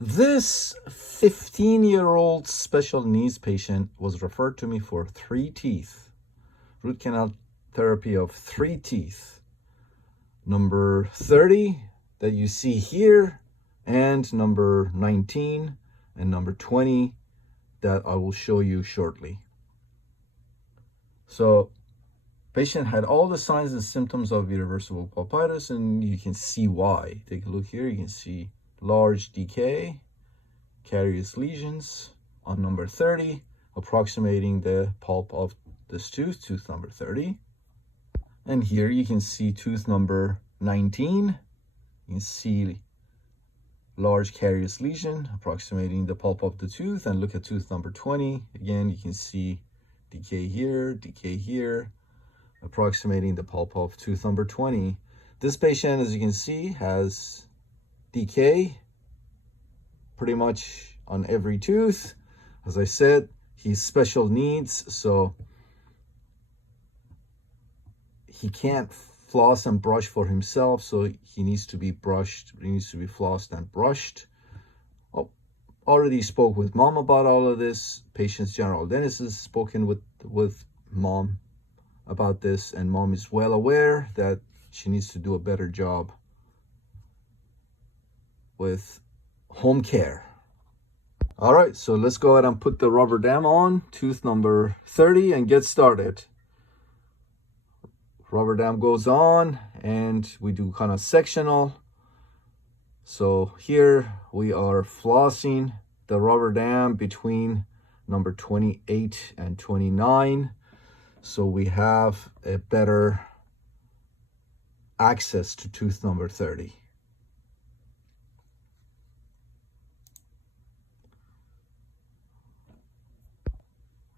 This 15-year-old special needs patient was referred to me for 3 teeth, root canal therapy of 3 teeth. Number 30 that you see here, and number 19 and number 20 that I will show you shortly. So patient had all the signs and symptoms of irreversible pulpitis, and you can see why. Take a look here. You can see large decay, Caries lesions on number 30, approximating the pulp of this tooth, tooth number 30. And here you can see tooth number 19. You can see large Caries lesion approximating the pulp of the tooth. And look at tooth number 20. Again, you can see decay here, approximating the pulp of tooth number 20. This patient, as you can see, has decay pretty much on every tooth. As I said, he's special needs, so he can't floss and brush for himself, so he needs to be brushed. He needs to be flossed and brushed. Already spoke with mom about all of this. Patient's general dentist has spoken with mom about this, and mom is well aware that she needs to do a better job with home care. All right, so let's go ahead and put the rubber dam on tooth number 30 and get started. Rubber dam goes on and we do kind of sectional. So here we are flossing the rubber dam between number 28 and 29. So we have a better access to tooth number 30.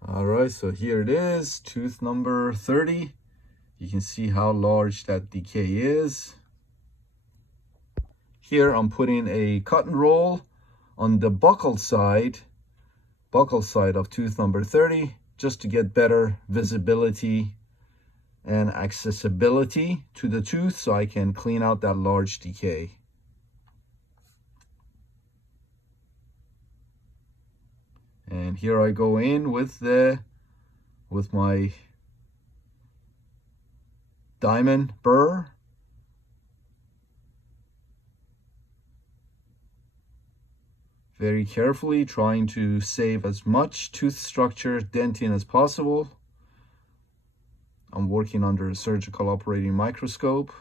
All right, so here it is, tooth number 30. You can see how large that decay is. Here I'm putting a cotton roll on the buccal side of tooth number 30, just to get better visibility and accessibility to the tooth, so I can clean out that large decay. And here I go in with my diamond burr. Very carefully, trying to save as much tooth structure dentin as possible. I'm working under a surgical operating microscope,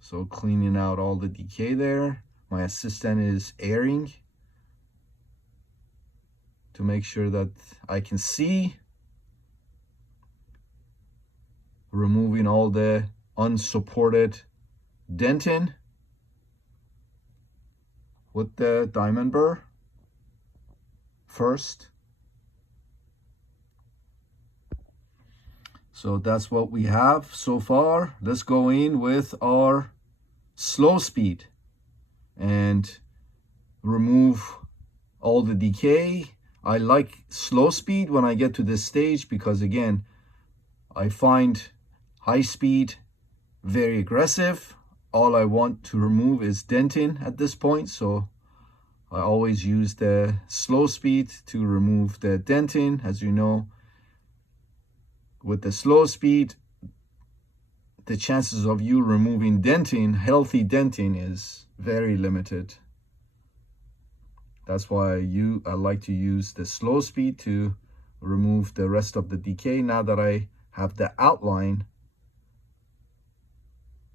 so cleaning out all the decay there. My assistant is airing to make sure that I can see, removing all the unsupported dentin with the diamond burr first. So that's what we have so far. Let's go in with our slow speed and remove all the decay. I like slow speed when I get to this stage because, again, I find high speed very aggressive. All I want to remove is dentin at this point, so I always use the slow speed to remove the dentin. As you know, with the slow speed, the chances of you removing dentin, healthy dentin, is very limited. That's why I like to use the slow speed to remove the rest of the decay. Now that I have the outline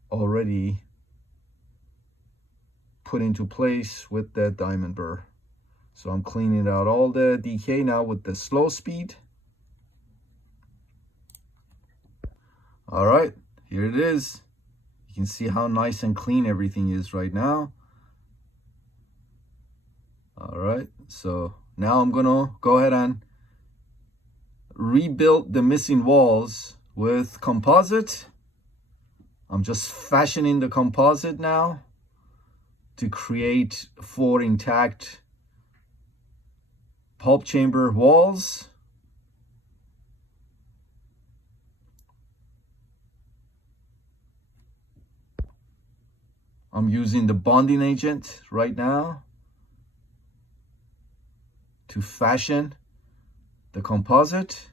already put into place with the diamond burr. So I'm cleaning out all the decay now with the slow speed. All right, here it is. You can see how nice and clean everything is right now. All right, so now I'm gonna go ahead and rebuild the missing walls with composite. I'm just fashioning the composite now to create 4 intact pulp chamber walls. I'm using the bonding agent right now to fashion the composite.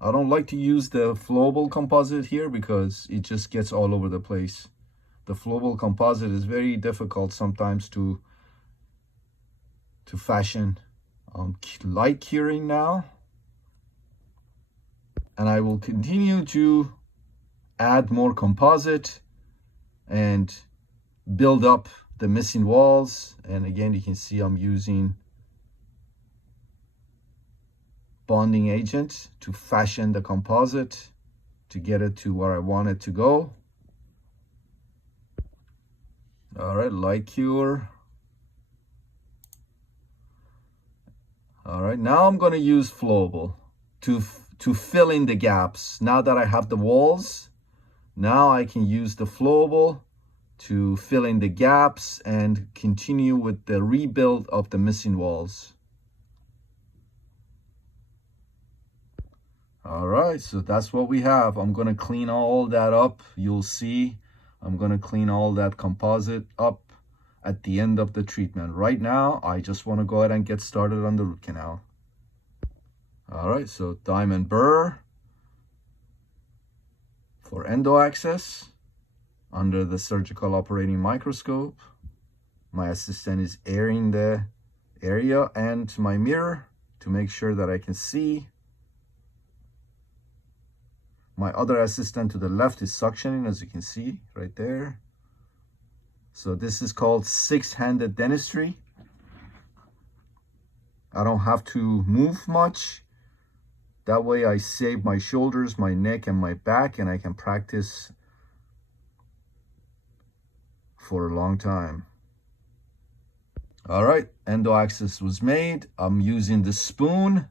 I don't like to use the flowable composite here because it just gets all over the place. The flowable composite is very difficult sometimes to fashion. Light curing now, and I will continue to add more composite and build up the missing walls. And again, you can see I'm using bonding agent to fashion the composite to get it to where I want it to go. All right, light cure. All right, now I'm going to use flowable to fill in the gaps. Now that I have the walls, now I can use the flowable to fill in the gaps and continue with the rebuild of the missing walls. All right, so that's what we have. I'm going to clean all that up. You'll see I'm going to clean all that composite up at the end of the treatment. Right now, I just want to go ahead and get started on the root canal. All right, so diamond burr for endo access under the surgical operating microscope. My assistant is airing the area and my mirror to make sure that I can see. My other assistant to the left is suctioning, as you can see right there. So this is called six-handed dentistry. I don't have to move much. That way I save my shoulders, my neck, and my back, and I can practice for a long time. All right, endo access was made. I'm using the spoon,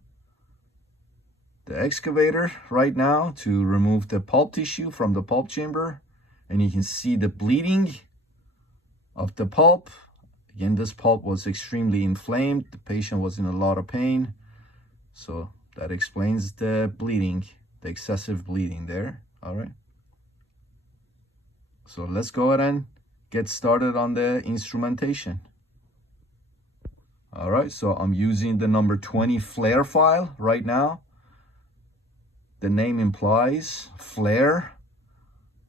the excavator right now to remove the pulp tissue from the pulp chamber. And you can see the bleeding of the pulp. Again, this pulp was extremely inflamed. The patient was in a lot of pain. So that explains the bleeding, the excessive bleeding there. All right. So let's go ahead and get started on the instrumentation. All right, so I'm using the number 20 flare file right now. The name implies flare.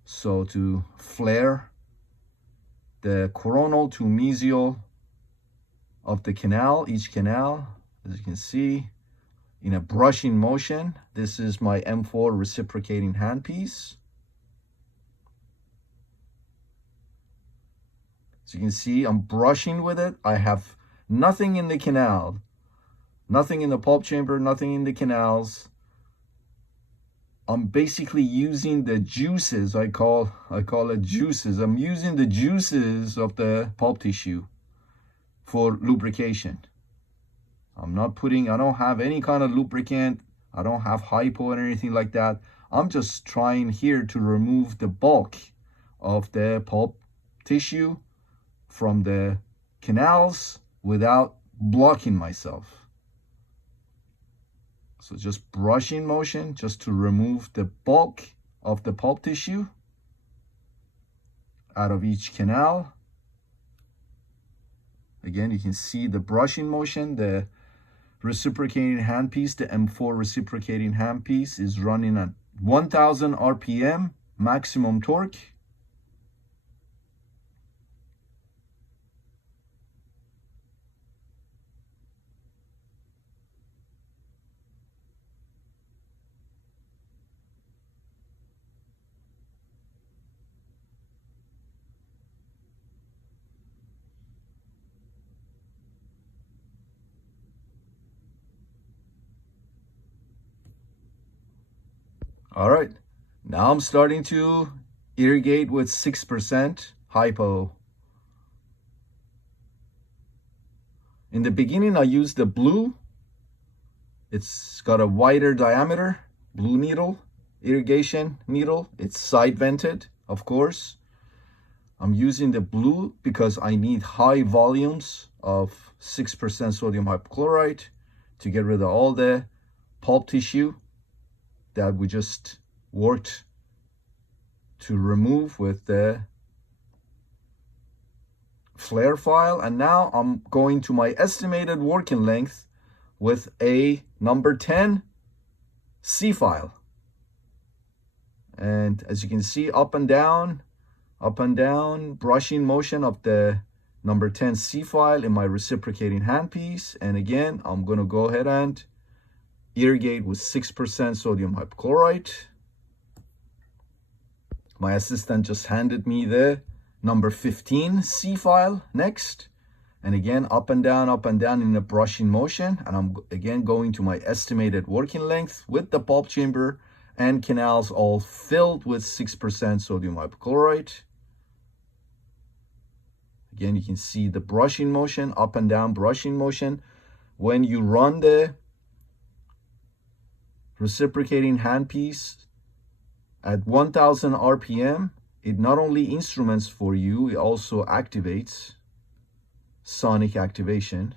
So to flare the coronal to mesial of the canal, each canal, as you can see, in a brushing motion. This is my M4 reciprocating handpiece. As you can see, I'm brushing with it. I have nothing in the canal, nothing in the pulp chamber, nothing in the canals. I'm basically using the juices, I call it juices. I'm using the juices of the pulp tissue for lubrication. I don't have any kind of lubricant. I don't have hypo or anything like that. I'm just trying here to remove the bulk of the pulp tissue from the canals without blocking myself. So just brushing motion just to remove the bulk of the pulp tissue out of each canal. Again, you can see the brushing motion. The reciprocating handpiece, the M4 reciprocating handpiece, is running at 1000 RPM maximum torque. All right, now I'm starting to irrigate with 6% hypo. In the beginning, I used the blue. It's got a wider diameter, blue needle, irrigation needle. It's side vented, of course. I'm using the blue because I need high volumes of 6% sodium hypochlorite to get rid of all the pulp tissue that we just worked to remove with the flare file, and now I'm going to my estimated working length with a number 10 C file. And as you can see, up and down, brushing motion of the number 10 C file in my reciprocating handpiece. And again, I'm going to go ahead and irrigate with 6% sodium hypochlorite. My assistant just handed me the number 15 C file next. And again, up and down in a brushing motion. And I'm again going to my estimated working length with the pulp chamber and canals all filled with 6% sodium hypochlorite. Again, you can see the brushing motion, up and down brushing motion. When you run the reciprocating handpiece at 1000 RPM, it not only instruments for you, it also activates sonic activation.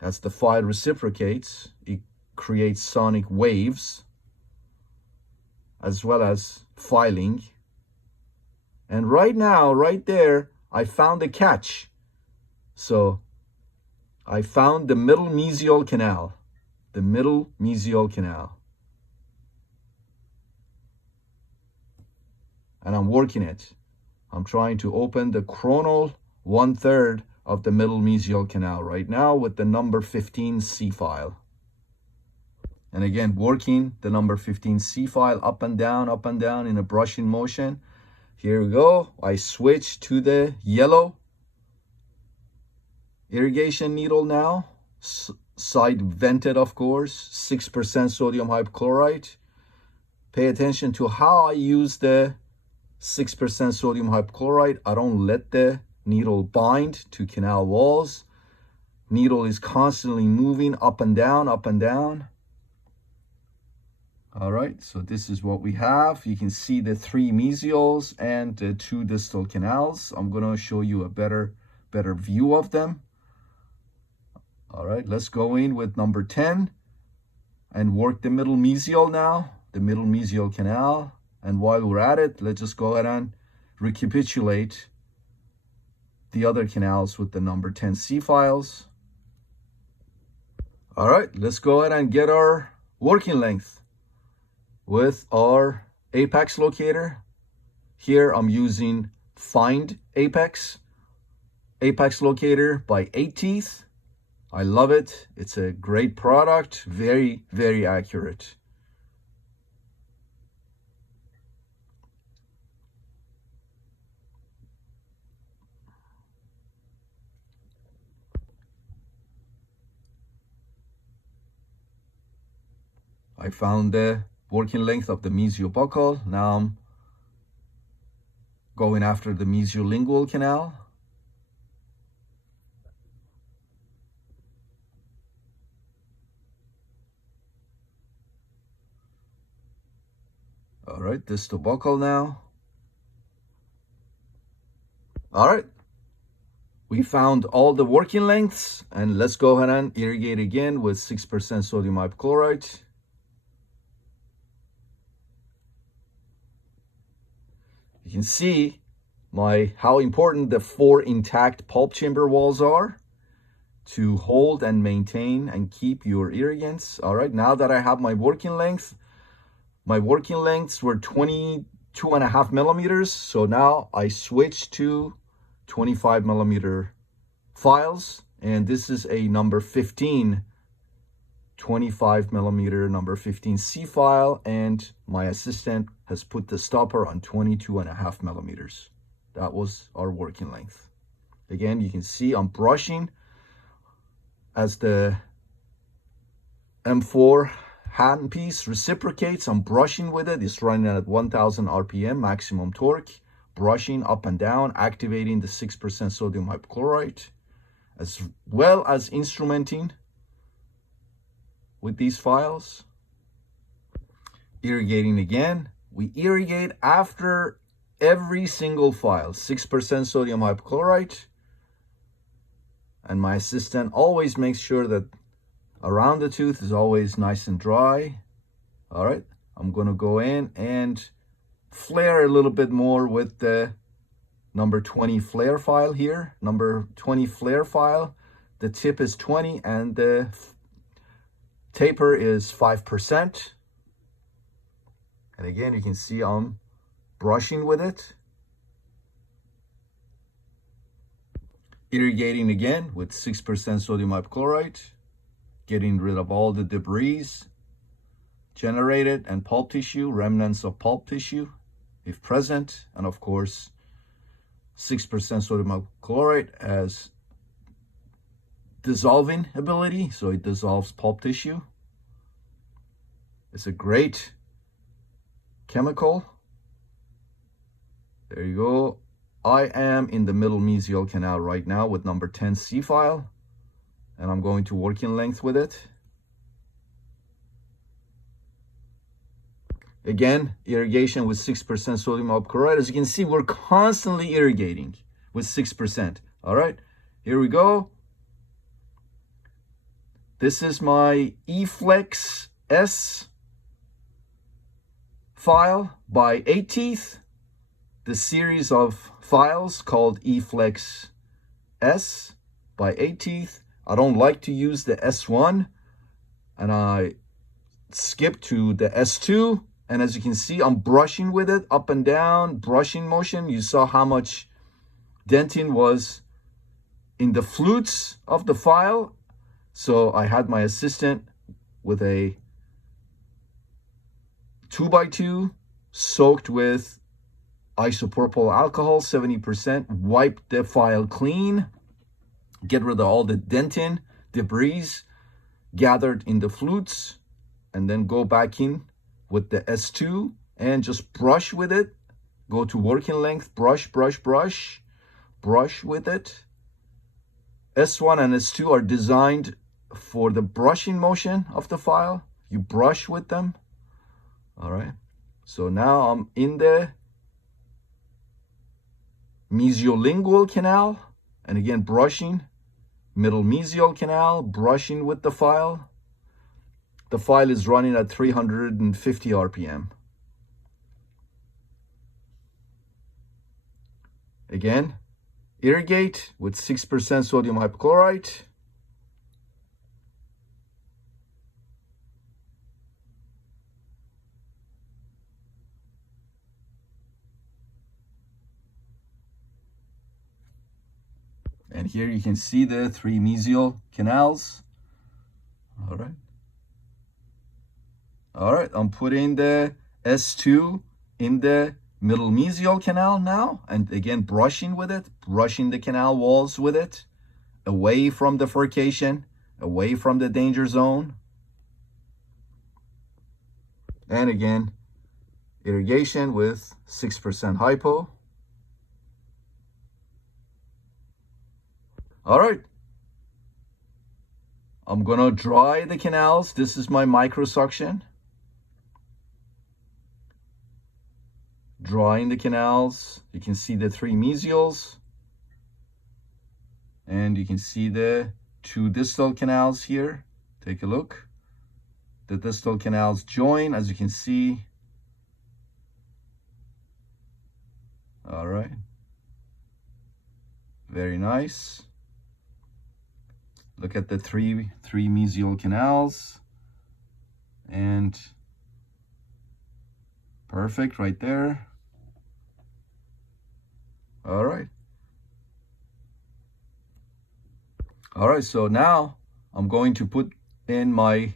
As the file reciprocates, it creates sonic waves as well as filing. And right now, right there, I found a catch. So I found the middle mesial canal, the middle mesial canal. And I'm working it. I'm trying to open the coronal 1/3 of the middle mesial canal right now with the number 15 C file. And again, working the number 15 C file up and down in a brushing motion. Here we go. I switch to the yellow irrigation needle now. Side vented, of course, 6% sodium hypochlorite. Pay attention to how I use the 6% sodium hypochlorite. I don't let the needle bind to canal walls. Needle is constantly moving up and down. All right, so this is what we have. You can see the 3 mesials and the 2 distal canals. I'm gonna show you a better view of them. All right, let's go in with number 10 and work the middle mesial now, the middle mesial canal. And while we're at it, let's just go ahead and recapitulate the other canals with the number 10 C files. All right, let's go ahead and get our working length with our apex locator. Here I'm using Find Apex locator by 8 Teeth. I love it. It's a great product, very, very accurate. I found the working length of the mesiobuccal. Now I'm going after the mesiolingual canal. All right, distal buccal now. All right, we found all the working lengths, and let's go ahead and irrigate again with 6% sodium hypochlorite. You can see how important the 4 intact pulp chamber walls are to hold and maintain and keep your irrigants. All right, now that I have my working lengths were 22.5 millimeters. So now I switch to 25 millimeter files, and this is a number 15 25 millimeter number 15 C file, and my assistant has put the stopper on 22.5 millimeters. That was our working length. Again, you can see I'm brushing as the M4 handpiece reciprocates. I'm brushing with it. It's running at 1000 RPM maximum torque, brushing up and down, activating the 6% sodium hypochlorite, as well as instrumenting with these files. Irrigating again. We irrigate after every single file, 6% sodium hypochlorite. And my assistant always makes sure that around the tooth is always nice and dry. All right, I'm gonna go in and flare a little bit more with the number 20 flare file here, number 20 flare file. The tip is 20 and the taper is 5%. And again, you can see I'm brushing with it. Irrigating again with 6% sodium hypochlorite, getting rid of all the debris generated and pulp tissue, remnants of pulp tissue if present, and of course 6% sodium hypochlorite has dissolving ability, so it dissolves pulp tissue. It's a great chemical. There you go. I am in the middle mesial canal right now with number 10 C file, and I'm going to working length with it. Again, irrigation with 6% sodium hypochlorite. As you can see, we're constantly irrigating with 6%. All right, here we go. This is my eFlex S file by 8 Teeth. The series of files called eFlex S by 8 Teeth. I don't like to use the S1, and I skip to the S2. And as you can see, I'm brushing with it up and down, brushing motion. You saw how much dentin was in the flutes of the file. So I had my assistant with a 2x2 soaked with isopropyl alcohol, 70%, wipe the file clean, get rid of all the dentin, debris gathered in the flutes, and then go back in with the S2 and just brush with it. Go to working length, brush, brush, brush, brush with it. S1 and S2 are designed for the brushing motion of the file. You brush with them. All right. So now I'm in the mesiolingual canal, and again brushing, middle mesial canal, brushing with the file. The file is running at 350 RPM. Again, irrigate with 6% sodium hypochlorite. And here you can see the 3 mesial canals. All right. All right, I'm putting the S2 in the middle mesial canal now. And again, brushing with it, brushing the canal walls with it, away from the furcation, away from the danger zone. And again, irrigation with 6% hypo. All right. I'm gonna dry the canals. This is my microsuction. Drying the canals. You can see the 3 mesials. And you can see the 2 distal canals here. Take a look. The distal canals join, as you can see. All right. Very nice. Look at the three mesial canals. And perfect right there. All right. All right, so now I'm going to put in my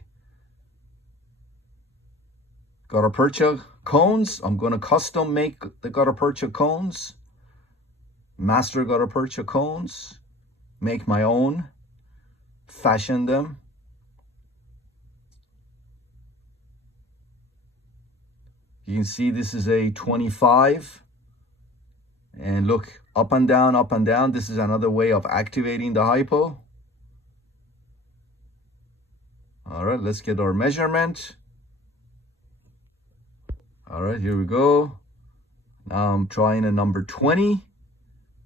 gutta percha cones. I'm going to custom make the gutta percha cones, master gutta percha cones, make my own, fashion them. You can see this is a 25. And look, up and down, up and down. This is another way of activating the hypo. All right, let's get our measurement. All right, here we go. Now I'm trying a number 20,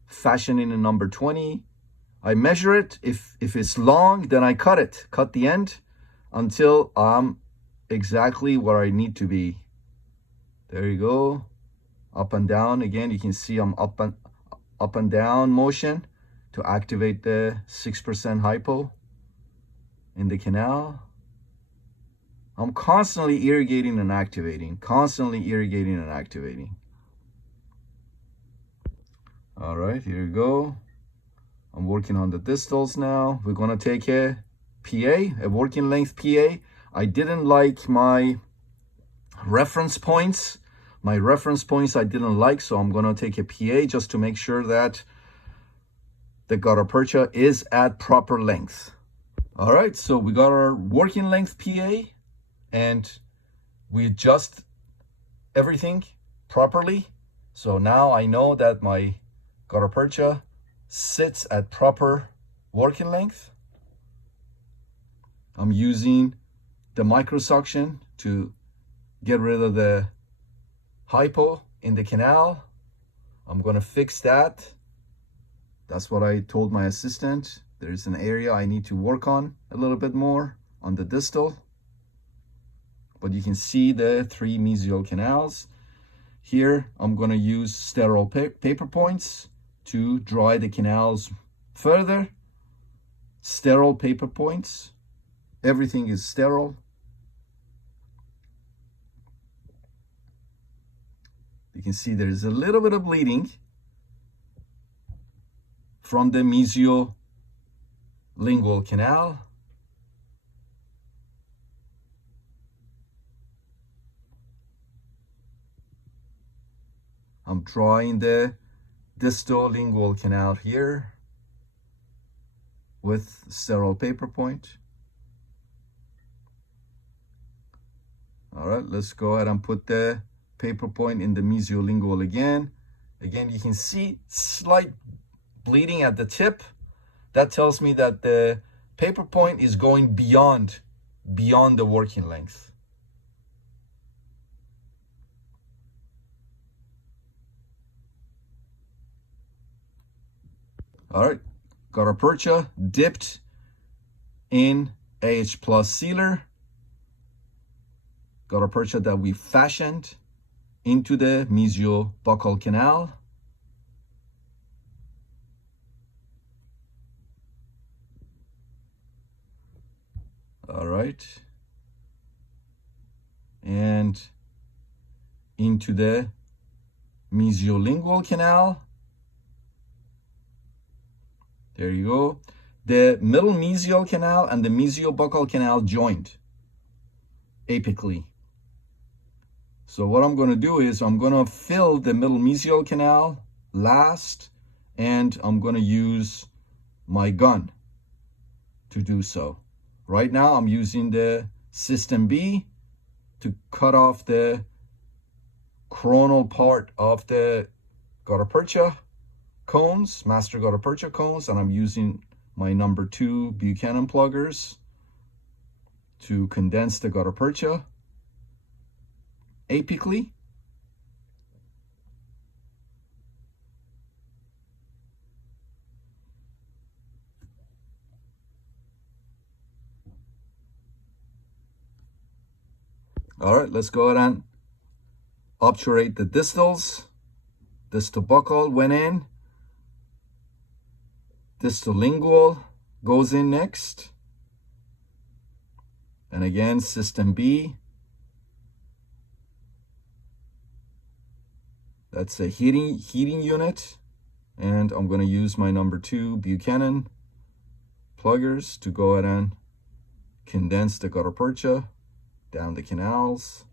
fashioning a number 20. I measure it. If it's long, then I cut it, cut the end until I'm exactly where I need to be. There you go. Up and down. Again, you can see I'm up up and down motion to activate the 6% hypo in the canal. I'm constantly irrigating and activating, constantly irrigating and activating. All right, here we go. I'm working on the distals now. We're gonna take a PA, a working length PA. I didn't like my reference points. My reference points I didn't like, so I'm gonna take a PA just to make sure that the gutta percha is at proper length. All right, so we got our working length PA and we adjust everything properly. So now I know that my gutta percha sits at proper working length. I'm using the microsuction to get rid of the hypo in the canal. I'm gonna fix that. That's what I told my assistant. There's an area I need to work on a little bit more on the distal. But you can see the 3 mesial canals. Here, I'm gonna use sterile paper points to dry the canals further. Sterile paper points. Everything is sterile. You can see there's a little bit of bleeding from the mesiolingual canal. I'm drawing the distal lingual canal here with sterile paper point. All right, let's go ahead and put the paper point in the mesiolingual again. Again, you can see slight bleeding at the tip. That tells me that the paper point is going beyond the working length. All right, gutta percha dipped in AH plus sealer. Gutta percha that we fashioned into the mesiobuccal canal. All right. And into the mesiolingual canal. There you go. The middle mesial canal and the mesiobuccal canal joined apically. So what I'm going to do is I'm going to fill the middle mesial canal last, and I'm going to use my gun to do so. Right now I'm using the System B to cut off the coronal part of the gutta percha cones, master gutta percha cones, and I'm using my number 2 Buchanan pluggers to condense the gutta percha apically. All right, let's go ahead and obturate the distals. Distal buccal went in. Distal lingual goes in next. And again, System B. That's a heating unit. And I'm going to use my number 2 Buchanan pluggers to go ahead and condense the gutta percha down the canals.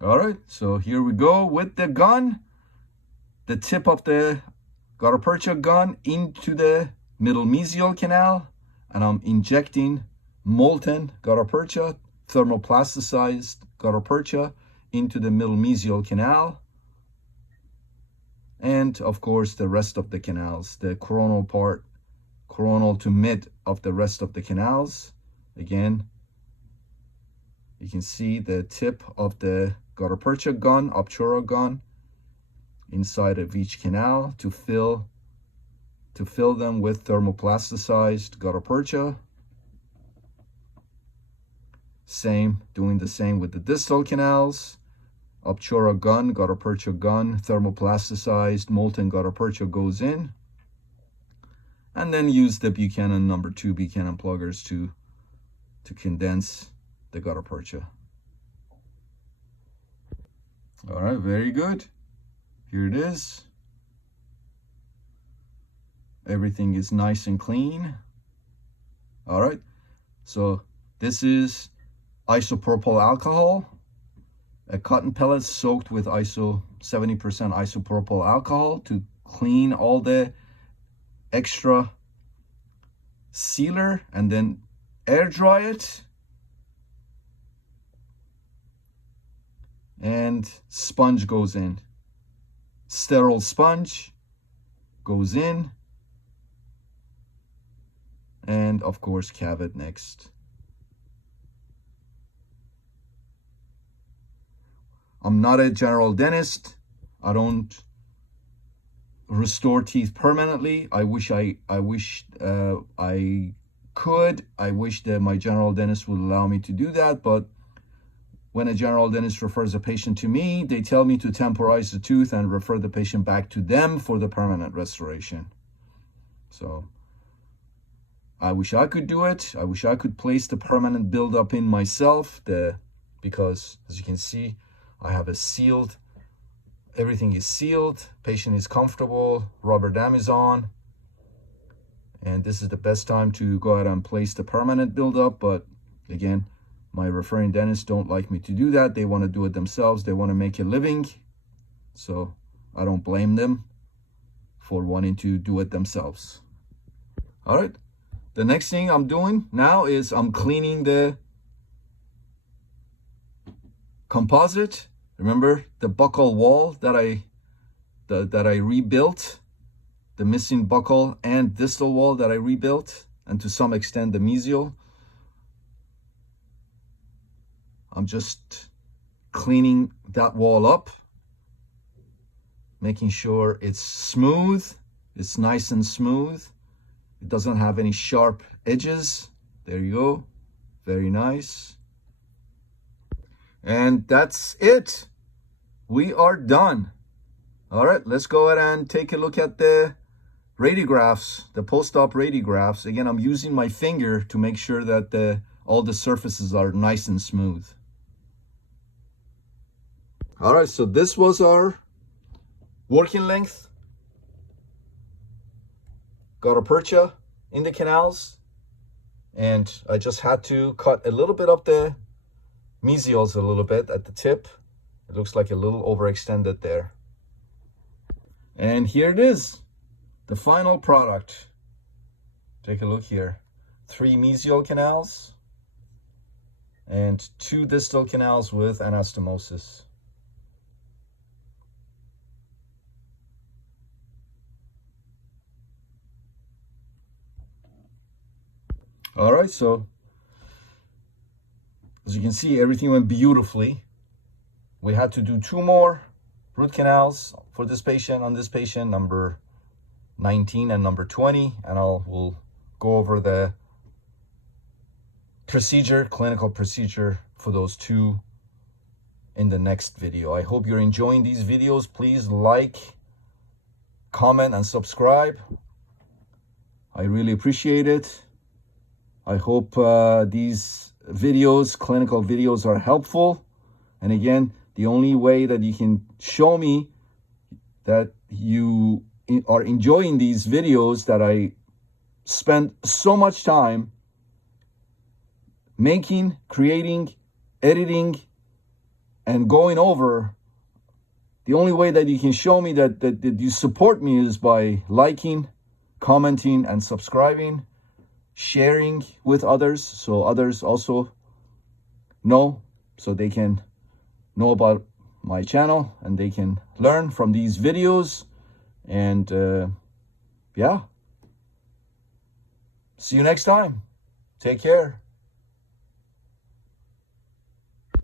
All right, so here we go with the gun, the tip of the gutta percha gun into the middle mesial canal, and I'm injecting molten gutta percha, thermoplasticized gutta percha into the middle mesial canal. And of course, the rest of the canals, the coronal part, coronal to mid of the rest of the canals. Again, you can see the tip of the gutta percha gun, obtura gun, inside of each canal to fill them with thermoplasticized gutta percha. Doing the same with the distal canals. Obtura gun, gutta percha gun, thermoplasticized molten gutta percha goes in. And then use the Buchanan number 2 Buchanan pluggers to condense the gutta percha. All right, very good. Here it is. Everything is nice and clean. All right, so this is isopropyl alcohol, a cotton pellet soaked with 70% isopropyl alcohol to clean all the extra sealer, and then air dry it. And sponge goes in. Sterile sponge goes in. And of course, cavet next. I'm not a general dentist. I don't restore teeth permanently. I wish I could. I wish that my general dentist would allow me to do that, but when a general dentist refers a patient to me, they tell me to temporize the tooth and refer the patient back to them for the permanent restoration. So I wish I could do it. I wish I could place the permanent buildup in myself, because as you can see, I have a sealed, everything is sealed, patient is comfortable, rubber dam is on, and this is the best time to go ahead and place the permanent buildup. But again, my referring dentists don't like me to do that. They want to do it themselves. They want to make a living. So I don't blame them for wanting to do it themselves. All right. The next thing I'm doing now is I'm cleaning the composite. Remember the buccal wall that I rebuilt, the missing buccal and distal wall that I rebuilt, and to some extent the mesial. I'm just cleaning that wall up, making sure it's smooth, it's nice and smooth. It doesn't have any sharp edges. There you go. Very nice. And that's it. We are done. All right, let's go ahead and take a look at the radiographs, the post-op radiographs. Again, I'm using my finger to make sure that all the surfaces are nice and smooth. All right, so this was our working length gutta percha in the canals, and I just had to cut a little bit of the mesials a little bit at the tip. It looks like a little overextended there. And here it is, the final product. Take a look here. 3 mesial canals and 2 distal canals with anastomosis. All right, so as you can see, everything went beautifully. We had to do 2 more root canals for this patient, on this patient, number 19 and number 20, and we'll go over the procedure, clinical procedure for those 2 in the next video. I hope you're enjoying these videos. Please like, comment, and subscribe. I really appreciate it. I hope these videos, clinical videos, are helpful. And again, the only way that you can show me that you are enjoying these videos that I spend so much time making, creating, editing, and going over, the only way that you can show me that you support me is by liking, commenting, and subscribing, sharing with others, so others also know, so they can know about my channel and they can learn from these videos. And yeah, see you next time. Take care.